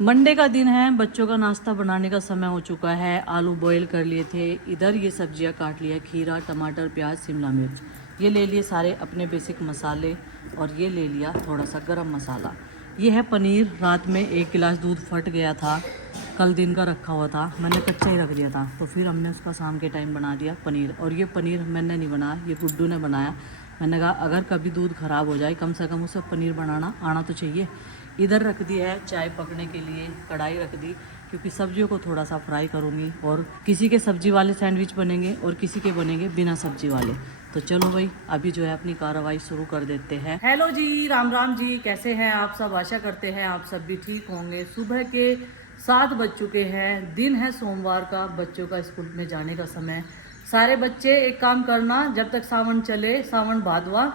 Monday का दिन है, बच्चों का नाश्ता बनाने का समय हो चुका है। आलू बॉईल कर लिए थे, इधर ये सब्जियां काट लिया, खीरा, टमाटर, प्याज, शिमला मिर्च। ये ले लिए सारे अपने बेसिक मसाले और ये ले लिया थोड़ा सा गरम मसाला। ये है पनीर। रात में 1 गिलास दूध फट गया था, कल दिन का रखा हुआ था, मैंने कच्चा ही रख दिया था, तो फिर हमने उसका शाम के टाइम बना दिया पनीर। और ये पनीर मैंने नहीं बनाया, ये गुड्डू ने बनाया। मैंने कहा अगर कभी दूध ख़राब हो जाए कम से कम उसे पनीर बनाना आना तो चाहिए। इधर रख दी है चाय पकने के लिए, कढ़ाई रख दी, क्योंकि सब्जियों को थोड़ा सा फ्राई करूँगी। और किसी के सब्जी वाले सैंडविच बनेंगे और किसी के बनेंगे बिना सब्जी वाले। तो चलो भाई अभी जो है अपनी कार्रवाई शुरू कर देते हैं। हेलो जी, राम राम जी, कैसे हैं आप सब? आशा करते हैं आप सब भी ठीक होंगे। सुबह के 7 बज चुके हैं, दिन है सोमवार का, बच्चों का स्कूल में जाने का समय। सारे बच्चे एक काम करना, जब तक सावन चले, सावन भादवा,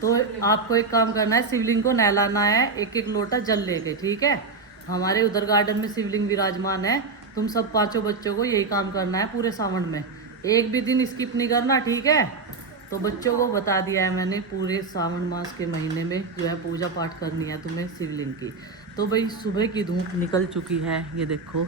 तो आपको एक काम करना है, शिवलिंग को नहलाना है, एक एक लोटा जल लेके, ठीक है? हमारे उधर गार्डन में शिवलिंग विराजमान है। तुम सब 5 बच्चों को यही काम करना है पूरे सावन में, एक भी दिन स्किप नहीं करना, ठीक है? तो बच्चों को बता दिया है मैंने, पूरे सावन मास के महीने में जो है पूजा पाठ करनी है तुम्हें शिवलिंग की। तो भाई सुबह की धूप निकल चुकी है, ये देखो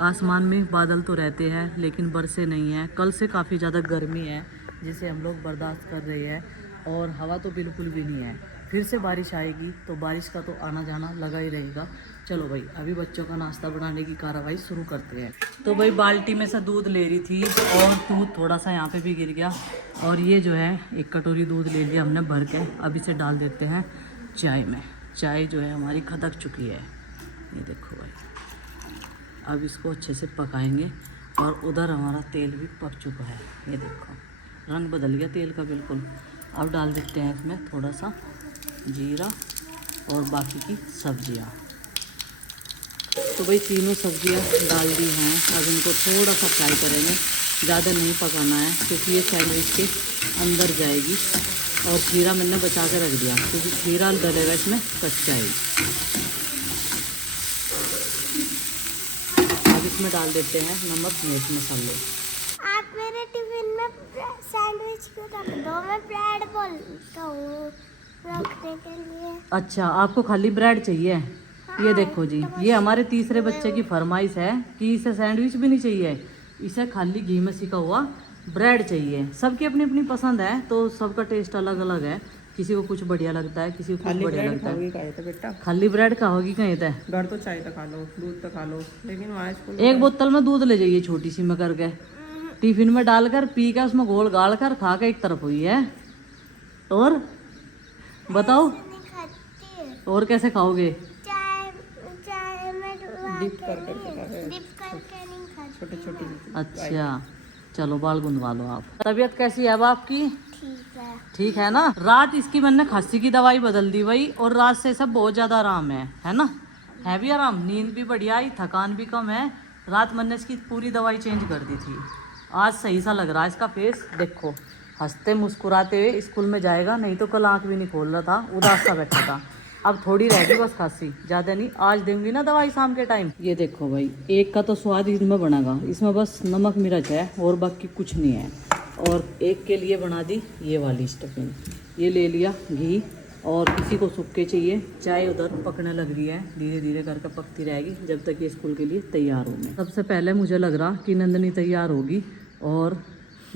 आसमान में बादल तो रहते हैं लेकिन बरसे नहीं है। कल से काफ़ी ज़्यादा गर्मी है जिसे हम लोग बर्दाश्त कर रहे हैं, और हवा तो बिल्कुल भी नहीं है। फिर से बारिश आएगी तो बारिश का तो आना जाना लगा ही रहेगा। चलो भाई अभी बच्चों का नाश्ता बनाने की कार्रवाई शुरू करते हैं। तो भाई बाल्टी में से दूध ले रही थी और दूध थोड़ा सा यहाँ पे भी गिर गया, और ये जो है 1 कटोरी दूध ले लिया हमने भर के। अब इसे डाल देते हैं चाय में। चाय जो है हमारी खदक चुकी है, ये देखो भाई। अब इसको अच्छे से पकाएंगे, और उधर हमारा तेल भी पक चुका है, ये देखो रंग बदल गया तेल का बिल्कुल। अब डाल देते हैं इसमें थोड़ा सा जीरा और बाकी की सब्जियां। तो भाई तीनों सब्जियां डाल दी हैं। अब इनको थोड़ा सा फ्राई करेंगे, ज़्यादा नहीं पकाना है क्योंकि ये सैंडविच के अंदर जाएगी। और खीरा मैंने बचा के रख दिया क्योंकि खीरा डलेगा इसमें कच्चा ही। अब इसमें डाल देते हैं नमक, मिर्च, मसाले। आप मेरे टिफिन में सैंडविच क्यों रख दो? मैं ब्रेड बोलता हूँ रखने के लिए। अच्छा आपको खाली ब्रेड चाहिए? हाँ, ये देखो जी, ये हमारे तीसरे बच्चे की फरमाइश है कि इसे सैंडविच भी नहीं चाहिए, इसे खाली घी में सिका हुआ ब्रेड चाहिए। सबकी अपनी अपनी पसंद है, तो सबका टेस्ट अलग अलग है। किसी को कुछ बढ़िया लगता है, किसी को कुछ बढ़िया लगता है। बेटा खाली ब्रेड खाओगी कहीं तो? घर तो चाय तो खा लो, दूध तो खा लो, लेकिन वहाँ स्कूल एक बोतल में दूध ले जाइए छोटी सी में करके, टिफिन में डालकर पी के उसमें घोल गाल कर खा के एक तरफ हुई है। और बताओ नहीं खाती, और कैसे खाओगे? चाय में डिप करके खा रहे हैं। डिप करके नहीं खाती। छोटे छोटे अच्छा चलो बाल गुंदवा लो आप। तबीयत कैसी है अब आपकी? ठीक है। ठीक है ना? रात इसकी मैंने खांसी की दवाई बदल दी भाई, और रात से सब बहुत ज़्यादा आराम है ना? है भी आराम, नींद भी बढ़िया आई, थकान भी कम है। रात मैंने इसकी पूरी दवाई चेंज कर दी थी। आज सही सा लग रहा है इसका फेस, देखो हंसते मुस्कुराते हुए स्कूल में जाएगा। नहीं तो कल आँख भी नहीं खोल रहा था, उदास सा बैठा था। अब थोड़ी रहेगी बस खांसी, ज़्यादा नहीं। आज देंगी ना दवाई शाम के टाइम। ये देखो भाई एक का तो स्वाद इसमें बनेगा, इसमें बस नमक मिर्च है और बाकी कुछ नहीं है। और एक के लिए बना दी ये वाली स्टफिंग, ये ले लिया घी। और किसी को सूखे चाहिए। चाय उधर पकने लग रही है, धीरे धीरे करके पकती रहेगी जब तक ये स्कूल के लिए तैयार होंगे। सबसे पहले मुझे लग रहा कि नंदनी तैयार होगी, और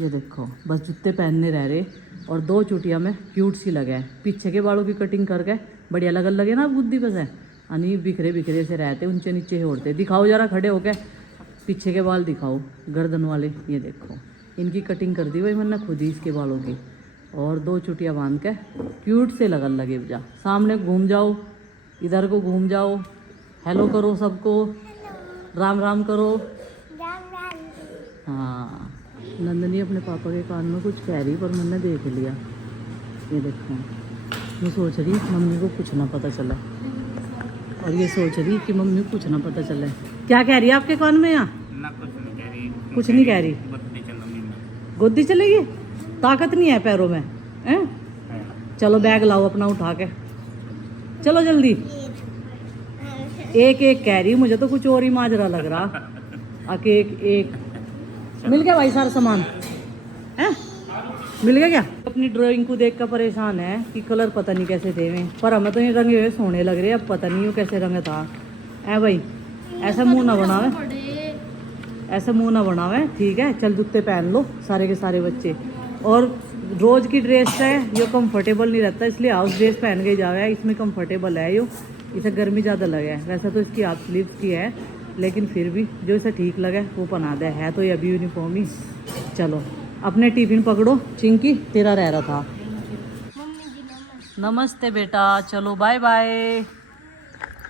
ये देखो बस जूते पहनने रह रहे, और 2 चुटिया में क्यूट सी लगे। पीछे के बालों की कटिंग करके बढ़िया लगन लगे ना बुद्धि बस है। अनी बिखरे बिखरे से रहते, ऊंचे नीचे होते। दिखाओ जरा खड़े होके, पीछे के बाल दिखाओ गर्दन वाले। ये देखो इनकी कटिंग कर दी भाई मैंने खुद ही इसके बालों की, और 2 चुटिया बांध के क्यूट से लगन लगे। जा सामने घूम जाओ, इधर को घूम जाओ, हेलो करो सबको, राम राम करो। हाँ नंदनी अपने पापा के कान में कुछ कह रही, पर मैंने देख लिया। ये देखो मैं सोच रही मम्मी को कुछ ना पता चला, और ये सोच रही कि मम्मी को कुछ ना पता चले। क्या कह रही है आपके कान में? यहाँ ना कुछ नहीं कह रही, कुछ नहीं कह रही। गोदी चलेगी? ताकत नहीं है पैरों में हैं? चलो बैग लाओ अपना उठा के, चलो जल्दी। एक एक कह रही, मुझे तो कुछ और ही माजरा लग रहा। आके एक मिल गया भाई सारा सामान है? मिल गया क्या? अपनी ड्राइंग को देख कर परेशान है कि कलर पता नहीं कैसे थे में, पर हमें तो ये रंगे हुए सोने लग रहे हैं। अब पता नहीं वो कैसे रंग था। है भाई ऐसा मुंह ना बनावे, ऐसा मुंह ना बनावे, ठीक है। चल जूते पहन लो सारे के सारे बच्चे। और रोज की ड्रेस है ये कंफर्टेबल नहीं रहता, इसलिए हाउस ड्रेस पहन के जावे। इसमें कंफर्टेबल है यो, इसे गर्मी ज़्यादा लगे है। वैसा तो इसकी हाफ स्लीव्स की है, लेकिन फिर भी जो इसे ठीक लगे वो पहना दे। है तो ये अभी यूनिफॉर्म ही। चलो अपने टिफिन पकड़ो, चिंकी तेरा रह रहा था। मम्मी जी नमस्ते। नमस्ते बेटा, चलो बाय बाय।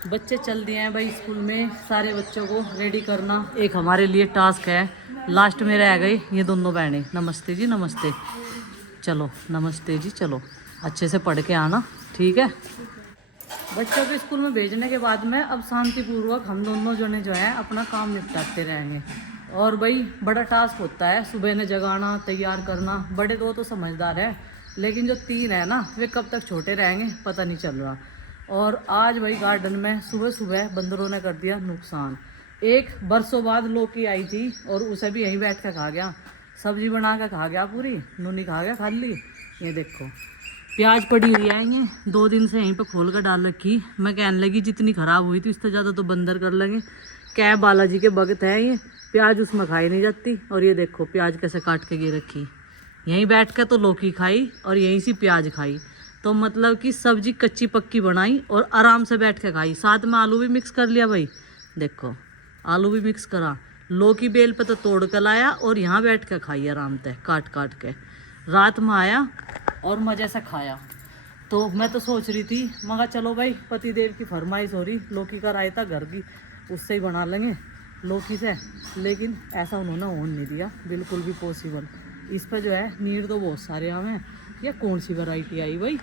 बच्चे चल दिए हैं भाई स्कूल में, सारे बच्चों को रेडी करना एक हमारे लिए टास्क है। लास्ट में रह गई ये दोनों बहनें। नमस्ते जी नमस्ते। चलो नमस्ते जी, चलो अच्छे से पढ़ के आना, ठीक है। बच्चों को स्कूल में भेजने के बाद में अब शांतिपूर्वक हम दोनों जने जो है अपना काम निपटाते रहेंगे। और भाई बड़ा टास्क होता है सुबह ने जगाना, तैयार करना। बड़े दो तो समझदार है, लेकिन जो 3 है ना वे कब तक छोटे रहेंगे पता नहीं चल रहा। और आज भाई गार्डन में सुबह सुबह बंदरों ने कर दिया नुकसान। एक बरसों बाद लौकी आई थी और उसे भी यहीं बैठ कर खा गया, सब्जी बना कर खा गया पूरी, नूनी खा गया खाली। ये देखो प्याज पड़ी हुई है, ये 2 दिन से यहीं पे खोल कर डाल रखी। मैं कहने लगी जितनी ख़राब हुई थी उससे ज़्यादा तो बंदर कर लेंगे। क्या बालाजी के भगत है ये, प्याज उसमें खाई नहीं जाती। और ये देखो प्याज कैसे काट के गिर रखी, यहीं बैठ कर तो लौकी खाई और यहीं से प्याज खाई। तो मतलब कि सब्जी कच्ची पक्की बनाई और आराम से बैठ के खाई। साथ में आलू भी मिक्स कर लिया भाई, देखो आलू भी मिक्स करा। लौकी बेल पे तो तोड़ कर लाया और यहाँ बैठ के खाई आराम से काट काट के। रात में आया और मज़े से खाया। तो मैं तो सोच रही थी मगर चलो भाई पति देव की फरमाइश हो रही, लौकी का रायता घर की उससे ही बना लेंगे लौकी से। लेकिन ऐसा उन्होंने होने नहीं दिया बिल्कुल भी पॉसिबल। इस पर जो है नीड तो बहुत सारे आम हैं। ये कौन सी वैरायटी आई भाई,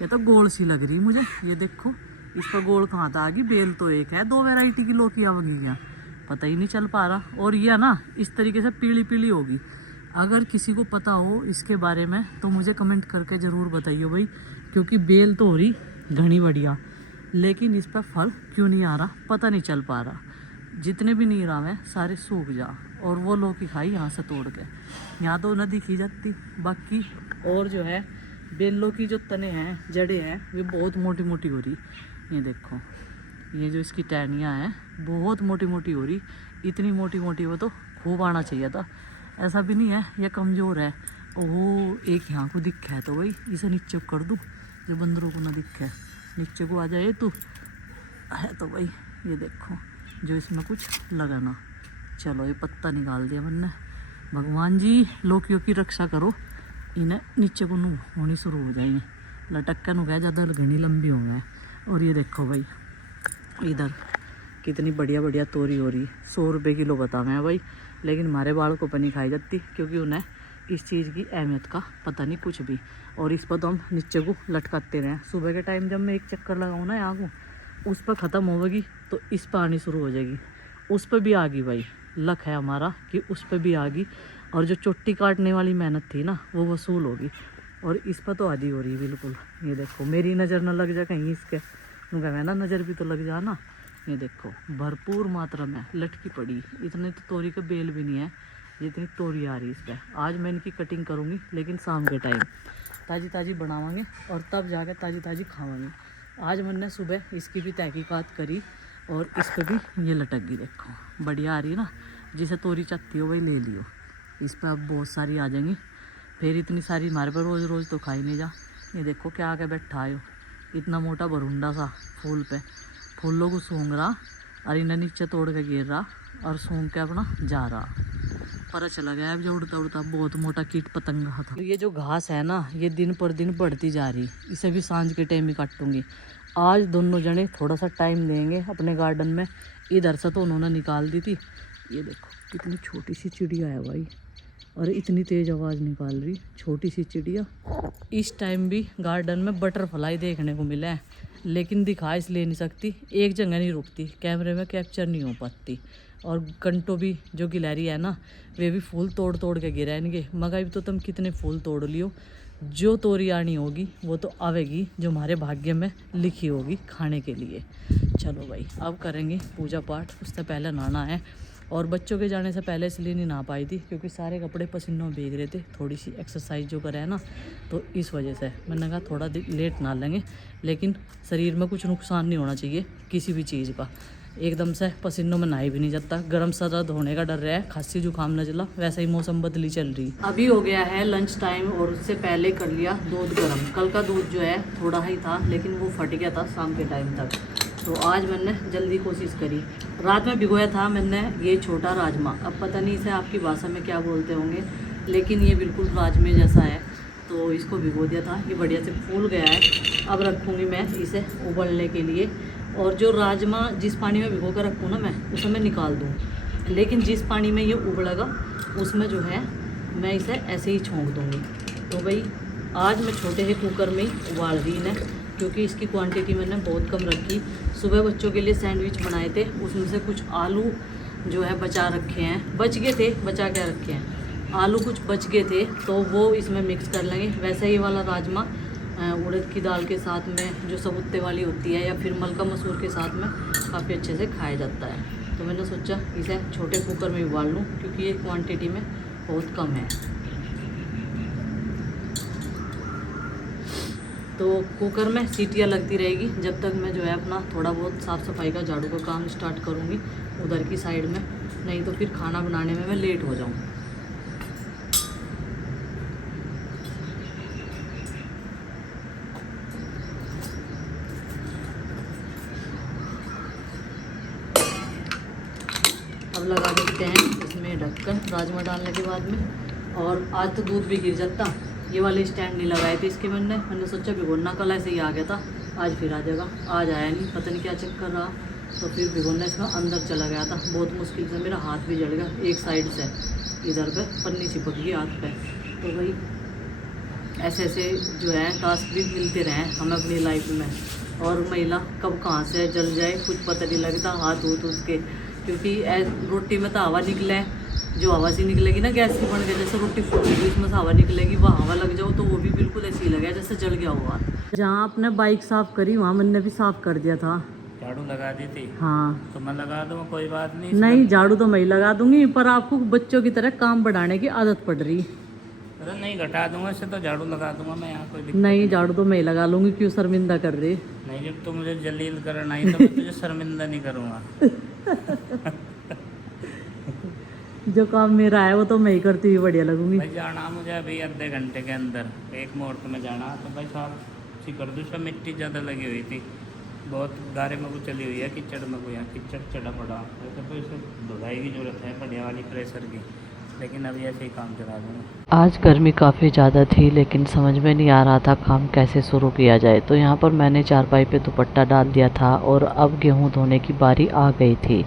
ये तो गोल सी लग रही मुझे। ये देखो इस पर गोल कहाँ था आगे, बेल तो एक है, 2 वैरायटी की लौकी आवेगी क्या पता ही नहीं चल पा रहा। और ये ना इस तरीके से पीली पीली होगी। अगर किसी को पता हो इसके बारे में तो मुझे कमेंट करके ज़रूर बताइए भाई, क्योंकि बेल तो हो रही घनी बढ़िया, लेकिन इस पर फल क्यों नहीं आ रहा पता नहीं चल पा रहा। जितने भी नीर आवे सारे सूख जा। और वो लौकी खाई यहाँ से तोड़ के, यहाँ तो न दिखी जाती। बाकी और जो है बेलों की जो तने हैं, जड़ें हैं, वे बहुत मोटी मोटी हो रही। ये देखो ये जो इसकी टहनियाँ हैं बहुत मोटी मोटी हो रही। इतनी मोटी मोटी वो तो खूब आना चाहिए था, ऐसा भी नहीं है ये कमज़ोर है। ओह एक यहाँ को दिखा है तो भाई इसे नीचे कर दूँ, जो बंदरों को ना दिखे नीचे को आ जाए तो है। तो भाई ये देखो जो इसमें कुछ लगाना। चलो ये पत्ता निकाल दिया मैंने। भगवान जी लौकियों की रक्षा करो, इन्हें नीचे को नू होनी शुरू हो जाएंगे, लटक कर नु गया ज़्यादा घनी लंबी हो गए। और ये देखो भाई इधर कितनी बढ़िया बढ़िया तोरी हो रही। 100 रुपये किलो बतावे हैं भाई, लेकिन हमारे बाल को नहीं खाई जाती क्योंकि उन्हें इस चीज़ की अहमियत का पता नहीं कुछ भी। और इस पर तो हम नीचे को लटकाते रहें। सुबह के टाइम जब मैं एक चक्कर लगाऊँ ना यहाँ को, उस पर ख़त्म होगी तो इस पर आनी शुरू हो जाएगी। उस पर भी आ गई भाई, लक है हमारा कि उस पर भी आ गई। और जो चोटी काटने वाली मेहनत थी ना वो वसूल होगी। और इस पर तो आधी हो रही बिल्कुल। ये देखो मेरी नज़र ना लग जाए कहीं इसके, क्योंकि मैं ना नज़र भी तो लग जा ना। ये देखो भरपूर मात्रा में लटकी पड़ी। इतने तो तोरी का बेल भी नहीं है जितनी तोरी आ रही इस पर। आज मैं इनकी कटिंग करूँगी, लेकिन शाम के टाइम ताज़ी ताज़ी बनावांगे और तब जाकर ताज़ी ताज़ी खावांगे। आज मैंने सुबह इसकी भी तहकीकात करी और इस पर भी ये लटक गई। देखो बढ़िया आ रही है ना, जिसे तोरी चाहती हो वही ले लियो। इस पर अब बहुत सारी आ जाएंगी, फिर इतनी सारी हमारे पर रोज़ रोज़ तो खाई नहीं जा। ये देखो क्या आके बैठा आयो, इतना मोटा भरुंडा सा फूल पे, फूलों को सूंघ रहा और इन्हें नीचे तोड़ के गिर रहा और सूंघ के अपना जा रहा। पता चला गया अब जो उड़ता उड़ता बहुत मोटा कीट पतंगा था। ये जो घास है ना ये दिन पर दिन बढ़ती जा रही, इसे भी सांझ के टाइम ही काटूंगी। आज दोनों जने थोड़ा सा टाइम देंगे अपने गार्डन में। इधर से तो उन्होंने निकाल दी थी। ये देखो कितनी छोटी सी चिड़िया है भाई, और इतनी तेज़ आवाज़ निकाल रही छोटी सी चिड़िया। इस टाइम भी गार्डन में बटरफ्लाई देखने को मिला है, लेकिन दिखा इसलिए नहीं सकती, एक जगह नहीं रुकती, कैमरे में कैप्चर नहीं हो पाती। और घंटों भी जो गिलहरी है ना वे भी फूल तोड़ तोड़ के गिराएंगे। मगर भी तो तुम कितने फूल तोड़ लियो, जो तोरी आनी होगी वो तो आवेगी, जो हमारे भाग्य में लिखी होगी खाने के लिए। चलो भाई अब करेंगे पूजा पाठ, उससे पहले नहाना है। और बच्चों के जाने से पहले इसलिए नहीं नहा पाई थी क्योंकि सारे कपड़े पसीनों भीग रहे थे। थोड़ी सी एक्सरसाइज जो करे है ना तो इस वजह से मैंने कहा थोड़ा लेट नहा लेंगे, लेकिन शरीर में कुछ नुकसान नहीं होना चाहिए किसी भी चीज़ का। एकदम से पसीनों में नहाई भी नहीं जाता, गर्म सर्द होने का डर है, खांसी जुकाम न चला, वैसा ही मौसम बदली चल रही। अभी हो गया है लंच टाइम और उससे पहले कर लिया दूध गर्म। कल का दूध जो है थोड़ा ही था लेकिन वो फट गया था शाम के टाइम तक, तो आज मैंने जल्दी कोशिश करी। रात में भिगोया था मैंने ये छोटा राजमा, अब पता नहीं इसे आपकी भाषा में क्या बोलते होंगे, लेकिन ये बिल्कुल राजमे जैसा है। तो इसको भिगो दिया था, ये बढ़िया से फूल गया है। अब रखूँगी मैं इसे उबलने के लिए, और जो राजमा जिस पानी में भिगो कर रखूँ ना मैं, उसमें मैं निकाल दूँ, लेकिन जिस पानी में ये उबलेगा उसमें जो है मैं इसे ऐसे ही छोंक दूँगी। तो भाई आज मैं छोटे ही कुकर में ही उबाल रही है, क्योंकि इसकी क्वांटिटी मैंने बहुत कम रखी। सुबह बच्चों के लिए सैंडविच बनाए थे, उसमें से कुछ आलू जो है बचा रखे हैं, बच गए थे, बचा के रखे हैं आलू, कुछ बच गए थे तो वो इसमें मिक्स कर लेंगे। वैसे ही वाला राजमा उड़द की दाल के साथ में जो सबूते वाली होती है, या फिर मलका मसूर के साथ में काफ़ी अच्छे से खाया जाता है। तो मैंने सोचा इसे छोटे कुकर में उबाल लूँ, क्योंकि ये क्वांटिटी में बहुत कम है। तो कुकर में सीटियाँ लगती रहेगी जब तक मैं जो है अपना थोड़ा बहुत साफ़ सफाई का झाड़ू का काम स्टार्ट करूँगी उधर की साइड में, नहीं तो फिर खाना बनाने में मैं लेट हो जाऊँ। अब लगा देते हैं इसमें ढक्कन राजमा डालने के बाद में। और आज तो दूध भी गिर जाता, ये वाले स्टैंड नहीं लगाए थे इसके, मैंने सोचा भिगोना कल ऐसे ही आ गया था, आज फिर आ जाएगा, आज आया नहीं, पता नहीं क्या चक्कर रहा, तो फिर भिगोना इसमें अंदर चला गया था। बहुत मुश्किल से मेरा हाथ भी जल गया एक साइड से, इधर पे पन्नी चिपक गई हाथ पे। तो भाई ऐसे ऐसे जो है टास्क भी मिलते रहे हमें अपनी लाइफ में, और महिला कब कहाँ से जल जाए कुछ पता नहीं लगता हाथ धो उसके, क्योंकि रोटी में तो हवा निकले, जो हवा से निकलेगी ना गैस की बन के, जैसे रोटी फूलेगी उसमें से हवा निकलेगी, वह हवा लग जाओ तो वो भी बिल्कुल ऐसे ही लगे जैसे जल गया हुआ। जहाँ आपने बाइक साफ करी वहाँ मैंने भी साफ कर दिया था, झाड़ू लगा दी थी। हाँ तो मैं लगा दूँ, कोई बात नहीं। नहीं झाड़ू तो मैं ही लगा दूंगी, पर आपको बच्चों की तरह काम बढ़ाने की आदत पड़ रही। अरे नहीं, घटा दूंगा इससे, तो झाड़ू लगा दूंगा मैं, यहाँ कोई दिक्कत नहीं झाड़ू तो मैं ही लगा लूंगी, क्यों शर्मिंदा कर रही। नहीं। जब तो मुझे जलील करना ही तो मैं तुझे शर्मिंदा नहीं करूँगा। जो काम मेरा है वो तो मैं ही करती हुई बढ़िया लगूंगी। भाई जाना मुझे अभी आधे घंटे के अंदर, एक मोड़ में जाना, तो भाई साफ सी कर दूँ। सब मिट्टी ज़्यादा लगी हुई थी, बहुत गारे में को चली हुई है, कीचड़ में को, यहाँ कीचड़ चढ़ा पड़ा, वैसे तो इसे धुलाई की ज़रूरत है बढ़िया वाली प्रेशर की, लेकिन अभी ऐसे ही काम चला दूँगा। आज गर्मी काफ़ी ज़्यादा थी, लेकिन समझ में नहीं आ रहा था काम कैसे शुरू किया जाए। तो यहाँ पर मैंने चारपाई पे दुपट्टा डाल दिया था, और अब गेहूँ धोने की बारी आ गई थी।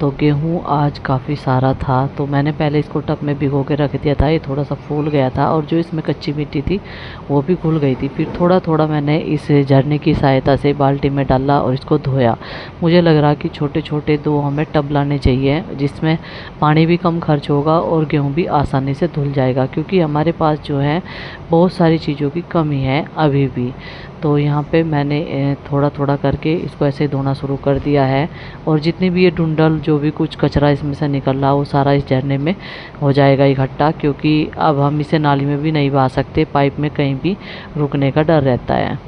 तो गेहूँ आज काफ़ी सारा था, तो मैंने पहले इसको टब में भिगो के रख दिया था, ये थोड़ा सा फूल गया था, और जो इसमें कच्ची मिट्टी थी वो भी घुल गई थी। फिर थोड़ा थोड़ा मैंने इस झरने की सहायता से बाल्टी में डाला और इसको धोया। मुझे लग रहा कि छोटे छोटे 2 हमें टब लाने चाहिए, जिसमें पानी भी कम खर्च होगा और गेहूँ भी आसानी से धुल जाएगा, क्योंकि हमारे पास जो है बहुत सारी चीज़ों की कमी है अभी भी। तो यहाँ पे मैंने थोड़ा थोड़ा करके इसको ऐसे धोना शुरू कर दिया है, और जितनी भी ये डुंडल जो भी कुछ कचरा इसमें से निकल रहा वो सारा इस झरने में हो जाएगा इकट्ठा, क्योंकि अब हम इसे नाली में भी नहीं बहा सकते, पाइप में कहीं भी रुकने का डर रहता है।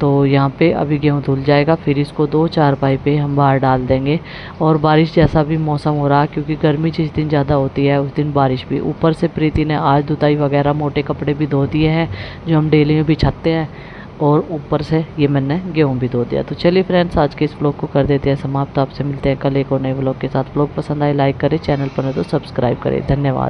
तो यहाँ पे अभी गेहूँ धुल जाएगा, फिर इसको 2-4 पाइपें हम बाहर डाल देंगे। और बारिश जैसा भी मौसम हो रहा, क्योंकि गर्मी जिस दिन ज़्यादा होती है उस दिन बारिश भी। ऊपर से प्रीति ने आज धुताई वगैरह मोटे कपड़े भी धो दिए हैं जो हम डेली में बिछाते हैं, और ऊपर से ये मैंने गेहूँ भी धो दिया। तो चलिए फ्रेंड्स, आज के इस व्लॉग को कर देते हैं समाप्त। आपसे मिलते हैं कल एक और नए व्लॉग के साथ। व्लॉग पसंद आए लाइक करें, चैनल पर है तो सब्सक्राइब करें। धन्यवाद।